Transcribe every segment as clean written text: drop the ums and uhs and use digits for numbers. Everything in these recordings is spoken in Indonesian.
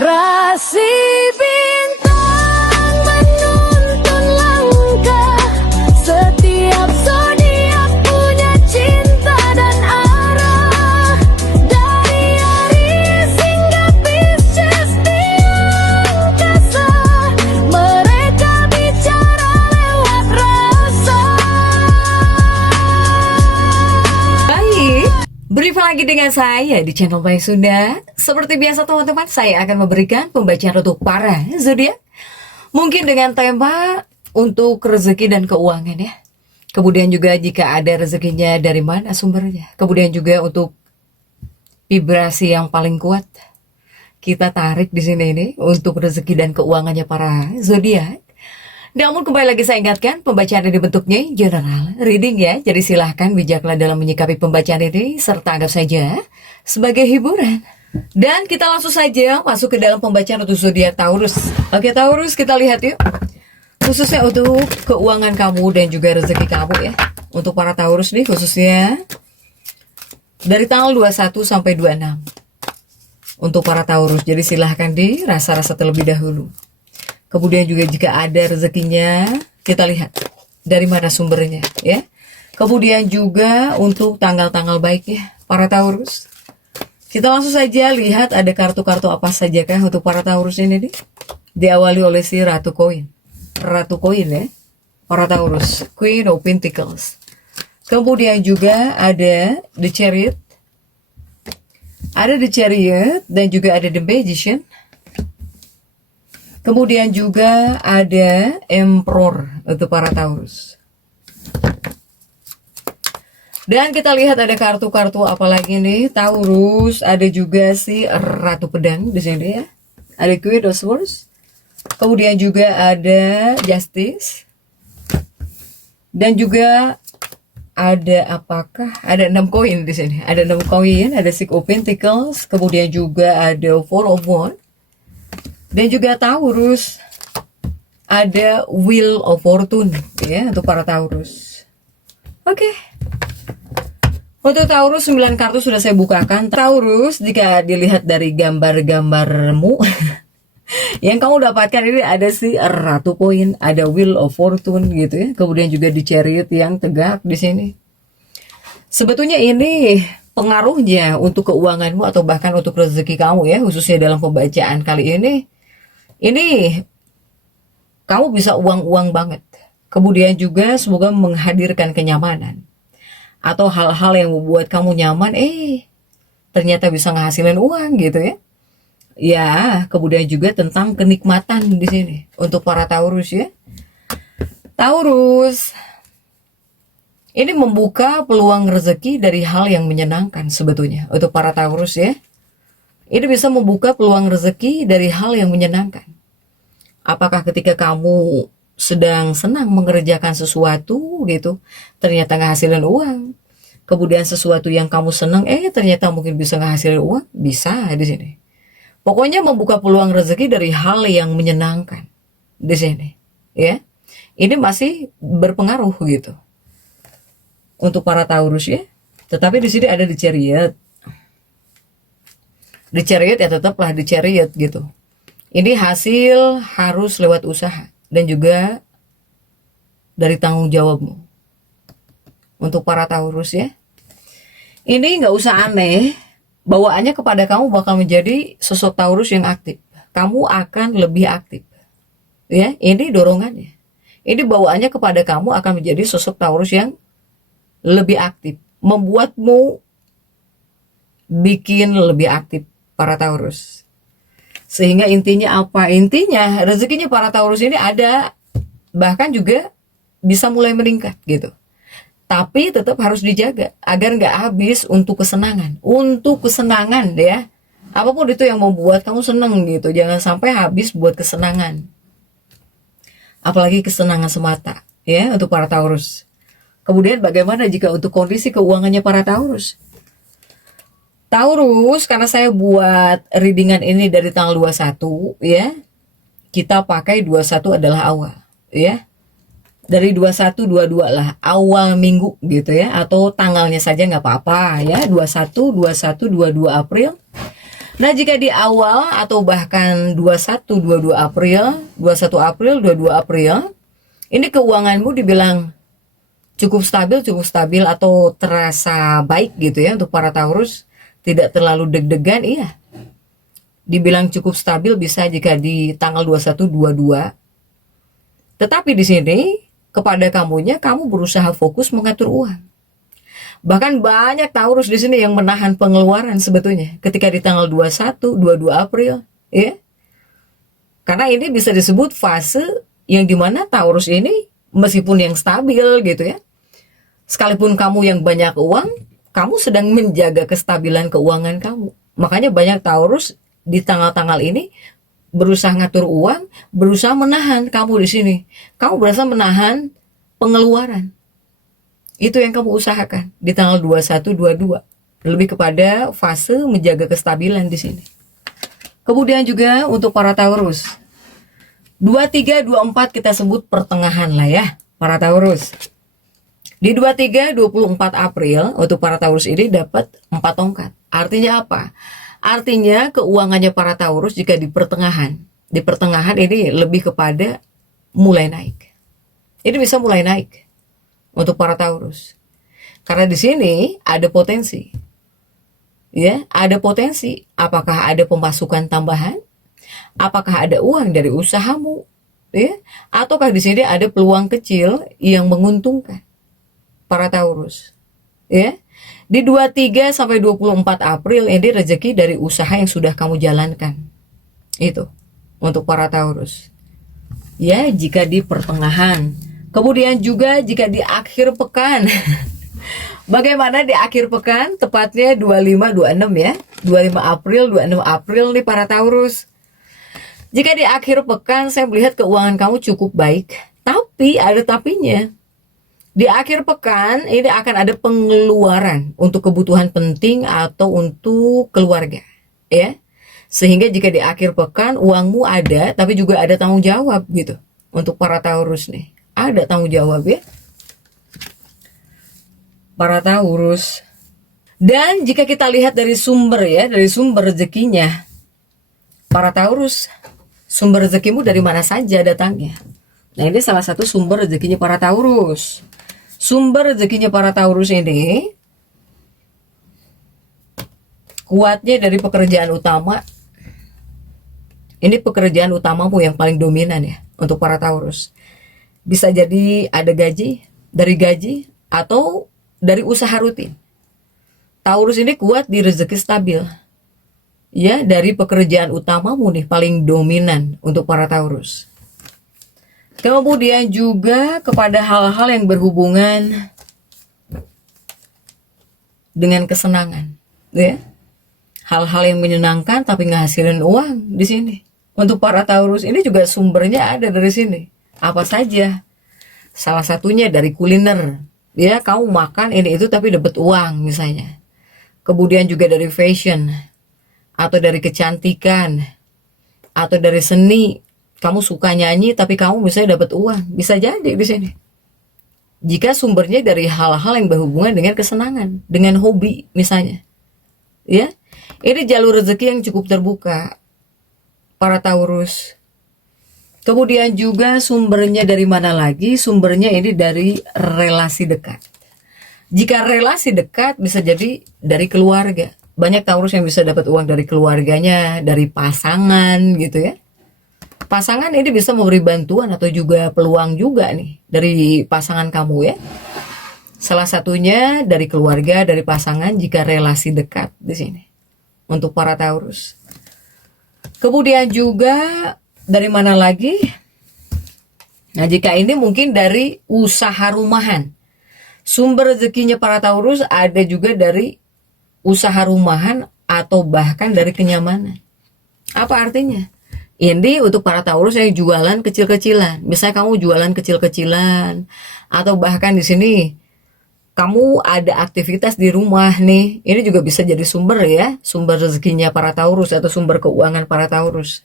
Rasi bintang menuntun langkah, setiap zodiak punya cinta dan arah. Dari Aries hingga Pisces di angkasa, mereka bicara lewat rasa. Baik, berjumpa lagi dengan saya di channel Baik Sunda. Seperti biasa teman-teman, saya akan memberikan pembacaan untuk para zodiak. Mungkin dengan tema untuk rezeki dan keuangan ya. Kemudian juga jika ada rezekinya dari mana sumbernya. Kemudian juga untuk vibrasi yang paling kuat kita tarik di sini ini untuk rezeki dan keuangannya para zodiak. Namun kembali lagi saya ingatkan, pembacaan ini bentuknya general reading ya. Jadi silahkan bijaklah dalam menyikapi pembacaan ini, serta anggap saja sebagai hiburan. Dan kita langsung saja masuk ke dalam pembacaan untuk zodiak Taurus. Oke Taurus, kita lihat yuk. Khususnya untuk keuangan kamu dan juga rezeki kamu ya. Untuk para Taurus nih khususnya dari tanggal 21 sampai 26. Untuk para Taurus, jadi silahkan dirasa-rasa terlebih dahulu. Kemudian juga jika ada rezekinya, kita lihat dari mana sumbernya ya. Kemudian juga untuk tanggal-tanggal baik ya para Taurus. Kita langsung saja lihat ada kartu-kartu apa saja kah untuk para Taurus ini nih. Diawali oleh si Ratu Koin. Ratu Koin ya. Para Taurus, Queen of Pentacles. Kemudian juga ada The Chariot. Ada The Chariot dan juga ada The Magician. Kemudian juga ada Emperor untuk para Taurus. Dan kita lihat ada kartu-kartu apa lagi nih Taurus. Ada juga si Ratu Pedang di sini ya. Ada Queen of Swords. Kemudian juga ada Justice. Dan juga ada apakah? Ada 6 koin di sini. Ada 6 koin, ada Six of Pentacles, kemudian juga ada Four of Wands. Dan juga Taurus ada Wheel of Fortune ya untuk para Taurus. Oke. Untuk Taurus 9 kartu sudah saya bukakan. Taurus jika dilihat dari gambar-gambarmu yang kamu dapatkan ini ada si Ratu Koin, ada Wheel of Fortune gitu ya. Kemudian juga di Chariot yang tegak di sini. Sebetulnya ini pengaruhnya untuk keuanganmu atau bahkan untuk rezeki kamu ya, khususnya dalam pembacaan kali ini. Ini kamu bisa uang-uang banget. Kemudian juga semoga menghadirkan kenyamanan. Atau hal-hal yang membuat kamu nyaman, ternyata bisa ngehasilin uang gitu ya. Ya, kemudian juga tentang kenikmatan di sini untuk para Taurus ya. Taurus, ini membuka peluang rezeki dari hal yang menyenangkan sebetulnya untuk para Taurus ya. Ini bisa membuka peluang rezeki dari hal yang menyenangkan. Apakah ketika kamu sedang senang mengerjakan sesuatu gitu, ternyata ngehasilin uang. Kemudian sesuatu yang kamu senang, ternyata mungkin bisa ngehasilin uang, bisa di sini. Pokoknya membuka peluang rezeki dari hal yang menyenangkan di sini, ya. Ini masih berpengaruh gitu untuk para Taurus ya. Tetapi di sini ada di Chariot. Di Chariot ya tetaplah di Chariot gitu. Ini hasil harus lewat usaha dan juga dari tanggung jawabmu. Untuk para Taurus ya. Ini nggak usah aneh. Bawaannya kepada kamu bakal menjadi sosok Taurus yang aktif. Kamu akan lebih aktif. Ya, ini dorongannya. Ini bawaannya kepada kamu akan menjadi sosok Taurus yang lebih aktif. Membuatmu bikin lebih aktif para Taurus. Sehingga intinya apa? Intinya rezekinya para Taurus ini ada, bahkan juga bisa mulai meningkat gitu. Tapi tetap harus dijaga agar nggak habis untuk kesenangan. Untuk kesenangan ya. Apapun itu yang membuat kamu senang gitu. Jangan sampai habis buat kesenangan. Apalagi kesenangan semata ya untuk para Taurus. Kemudian bagaimana jika untuk kondisi keuangannya para Taurus? Taurus, karena saya buat readingan ini dari tanggal 21 ya. Kita pakai 21 adalah awal ya. Dari 21, 22 lah, awal minggu gitu ya. Atau tanggalnya saja nggak apa-apa ya. 21, 22 April. Nah, jika di awal atau bahkan 21, 22 April, 21 April, 22 April, ini keuanganmu dibilang cukup stabil atau terasa baik gitu ya untuk para Taurus, tidak terlalu deg-degan, iya. Dibilang cukup stabil bisa jika di tanggal 21, 22. Tetapi di sini kepada kamunya, kamu berusaha fokus mengatur uang. Bahkan banyak Taurus di sini yang menahan pengeluaran sebetulnya ketika di tanggal 21, 22 April, ya. Karena ini bisa disebut fase yang dimana Taurus ini meskipun yang stabil gitu ya, sekalipun kamu yang banyak uang, kamu sedang menjaga kestabilan keuangan kamu. Makanya banyak Taurus di tanggal-tanggal ini berusaha ngatur uang, berusaha menahan kamu di sini. Kamu berusaha menahan pengeluaran. Itu yang kamu usahakan di tanggal 21, 22. Lebih kepada fase menjaga kestabilan di sini. Kemudian juga untuk para Taurus, 23, 24 kita sebut pertengahan lah ya, para Taurus. Di 23, 24 April untuk para Taurus ini dapat 4 tongkat. Artinya apa? Artinya keuangannya para Taurus jika di pertengahan ini lebih kepada mulai naik. Ini bisa mulai naik untuk para Taurus. Karena di sini ada potensi. Ya, ada potensi. Apakah ada pemasukan tambahan? Apakah ada uang dari usahamu? Ya, ataukah di sini ada peluang kecil yang menguntungkan para Taurus? Ya. Di 23 sampai 24 April ini rezeki dari usaha yang sudah kamu jalankan. Itu untuk para Taurus. Ya, jika di pertengahan. Kemudian juga jika di akhir pekan. Bagaimana di akhir pekan? Tepatnya 25, 26 ya. 25 April, 26 April nih para Taurus. Jika di akhir pekan saya melihat keuangan kamu cukup baik. Tapi ada tapinya. Di akhir pekan ini akan ada pengeluaran untuk kebutuhan penting atau untuk keluarga, ya. Sehingga jika di akhir pekan uangmu ada, tapi juga ada tanggung jawab gitu. Untuk para Taurus nih, ada tanggung jawab ya. Para Taurus. Dan jika kita lihat dari sumber ya, dari sumber rezekinya, para Taurus, sumber rezekimu dari mana saja datangnya. Nah, ini salah satu sumber rezekinya para Taurus. Sumber rezekinya para Taurus ini kuatnya dari pekerjaan utama. Ini pekerjaan utamamu yang paling dominan ya untuk para Taurus. Bisa jadi ada gaji, dari gaji atau dari usaha rutin. Taurus ini kuat di rezeki stabil. Ya, dari pekerjaan utamamu nih paling dominan untuk para Taurus. Kemudian juga kepada hal-hal yang berhubungan dengan kesenangan, ya. Hal-hal yang menyenangkan tapi ngehasilin uang di sini. Untuk para Taurus ini juga sumbernya ada dari sini. Apa saja? Salah satunya dari kuliner. Ya, kamu makan ini itu tapi dapat uang misalnya. Kemudian juga dari fashion atau dari kecantikan atau dari seni. Kamu suka nyanyi tapi kamu misalnya dapat uang, bisa jadi di sini. Jika sumbernya dari hal-hal yang berhubungan dengan kesenangan, dengan hobi misalnya. Ya. Ini jalur rezeki yang cukup terbuka para Taurus. Kemudian juga sumbernya dari mana lagi? Sumbernya ini dari relasi dekat. Jika relasi dekat bisa jadi dari keluarga. Banyak Taurus yang bisa dapat uang dari keluarganya, dari pasangan gitu ya. Pasangan ini bisa memberi bantuan atau juga peluang juga nih dari pasangan kamu ya. Salah satunya dari keluarga, dari pasangan jika relasi dekat di sini. Untuk para Taurus. Kemudian juga dari mana lagi? Nah, jika ini mungkin dari usaha rumahan. Sumber rezekinya para Taurus ada juga dari usaha rumahan atau bahkan dari kenyamanan. Apa artinya? Ini untuk para Taurus yang jualan kecil-kecilan. Misalnya kamu jualan kecil-kecilan atau bahkan di sini kamu ada aktivitas di rumah nih. Ini juga bisa jadi sumber ya, sumber rezekinya para Taurus atau sumber keuangan para Taurus.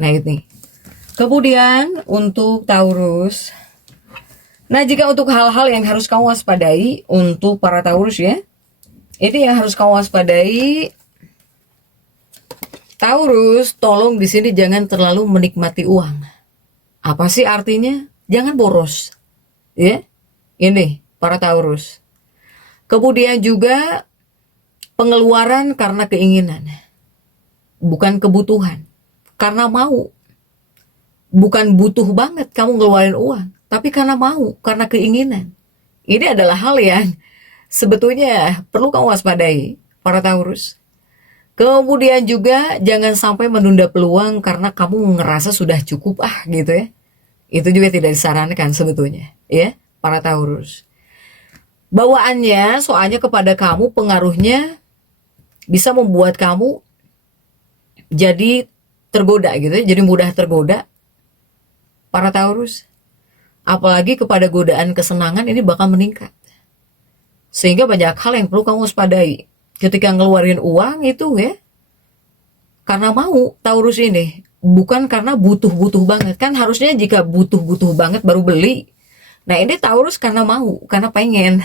Nah, ini. Kemudian untuk Taurus. Nah, jika untuk hal-hal yang harus kamu waspadai untuk para Taurus ya. Ini yang harus kamu waspadai Taurus, tolong di sini jangan terlalu menikmati uang. Apa sih artinya? Jangan boros. Ya. Ini para Taurus. Kemudian juga pengeluaran karena keinginan. Bukan kebutuhan. Karena mau. Bukan butuh banget kamu ngeluarin uang, tapi karena mau, karena keinginan. Ini adalah hal yang sebetulnya perlu kamu waspadai, para Taurus. Kemudian juga jangan sampai menunda peluang karena kamu ngerasa sudah cukup gitu ya. Itu juga tidak disarankan sebetulnya, ya, para Taurus. Bawaannya soalnya kepada kamu pengaruhnya bisa membuat kamu jadi tergoda gitu ya, jadi mudah tergoda, para Taurus. Apalagi kepada godaan kesenangan ini bakal meningkat. Sehingga banyak hal yang perlu kamu waspadai. Ketika ngeluarin uang itu ya, karena mau Taurus ini. Bukan karena butuh-butuh banget. Kan harusnya jika butuh-butuh banget baru beli. Nah ini Taurus karena mau, karena pengen.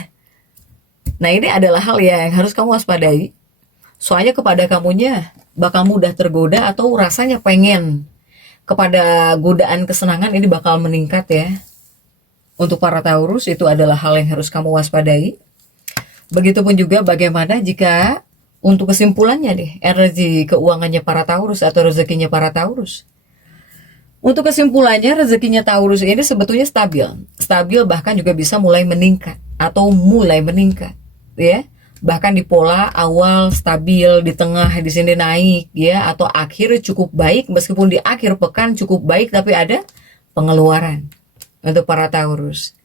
Nah ini adalah hal yang harus kamu waspadai. Soalnya kepada kamunya bakal mudah tergoda atau rasanya pengen. Kepada godaan kesenangan ini bakal meningkat ya. Untuk para Taurus itu adalah hal yang harus kamu waspadai. Begitupun juga bagaimana jika untuk kesimpulannya nih, energi keuangannya para Taurus atau rezekinya para Taurus. Untuk kesimpulannya rezekinya Taurus ini sebetulnya stabil. Stabil bahkan juga bisa mulai meningkat atau mulai meningkat ya. Bahkan di pola awal stabil, di tengah di sini naik ya, atau akhir cukup baik, meskipun di akhir pekan cukup baik tapi ada pengeluaran untuk para Taurus.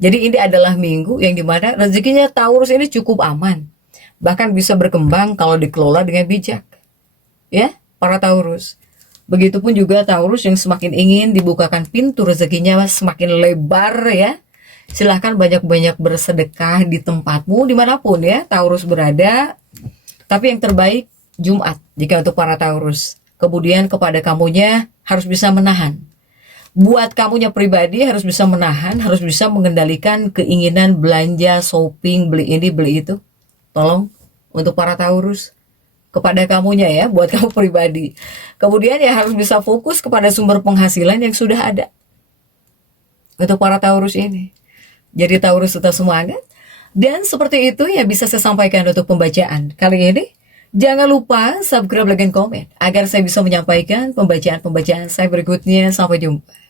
Jadi ini adalah minggu yang dimana rezekinya Taurus ini cukup aman, bahkan bisa berkembang kalau dikelola dengan bijak ya, para Taurus. Begitupun juga Taurus yang semakin ingin dibukakan pintu rezekinya semakin lebar ya, silahkan banyak-banyak bersedekah di tempatmu dimanapun ya Taurus berada. Tapi yang terbaik Jumat jika untuk para Taurus. Kemudian kepada kamunya harus bisa menahan. Buat kamunya pribadi harus bisa menahan, harus bisa mengendalikan keinginan belanja, shopping, beli ini, beli itu. Tolong untuk para Taurus. Kepada kamunya ya, buat kamu pribadi. Kemudian ya harus bisa fokus kepada sumber penghasilan yang sudah ada. Untuk para Taurus ini. Jadi Taurus tetap semangat. Dan seperti itu ya bisa saya sampaikan untuk pembacaan kali ini. Jangan lupa subscribe, like, dan komen agar saya bisa menyampaikan pembacaan-pembacaan saya berikutnya. Sampai jumpa.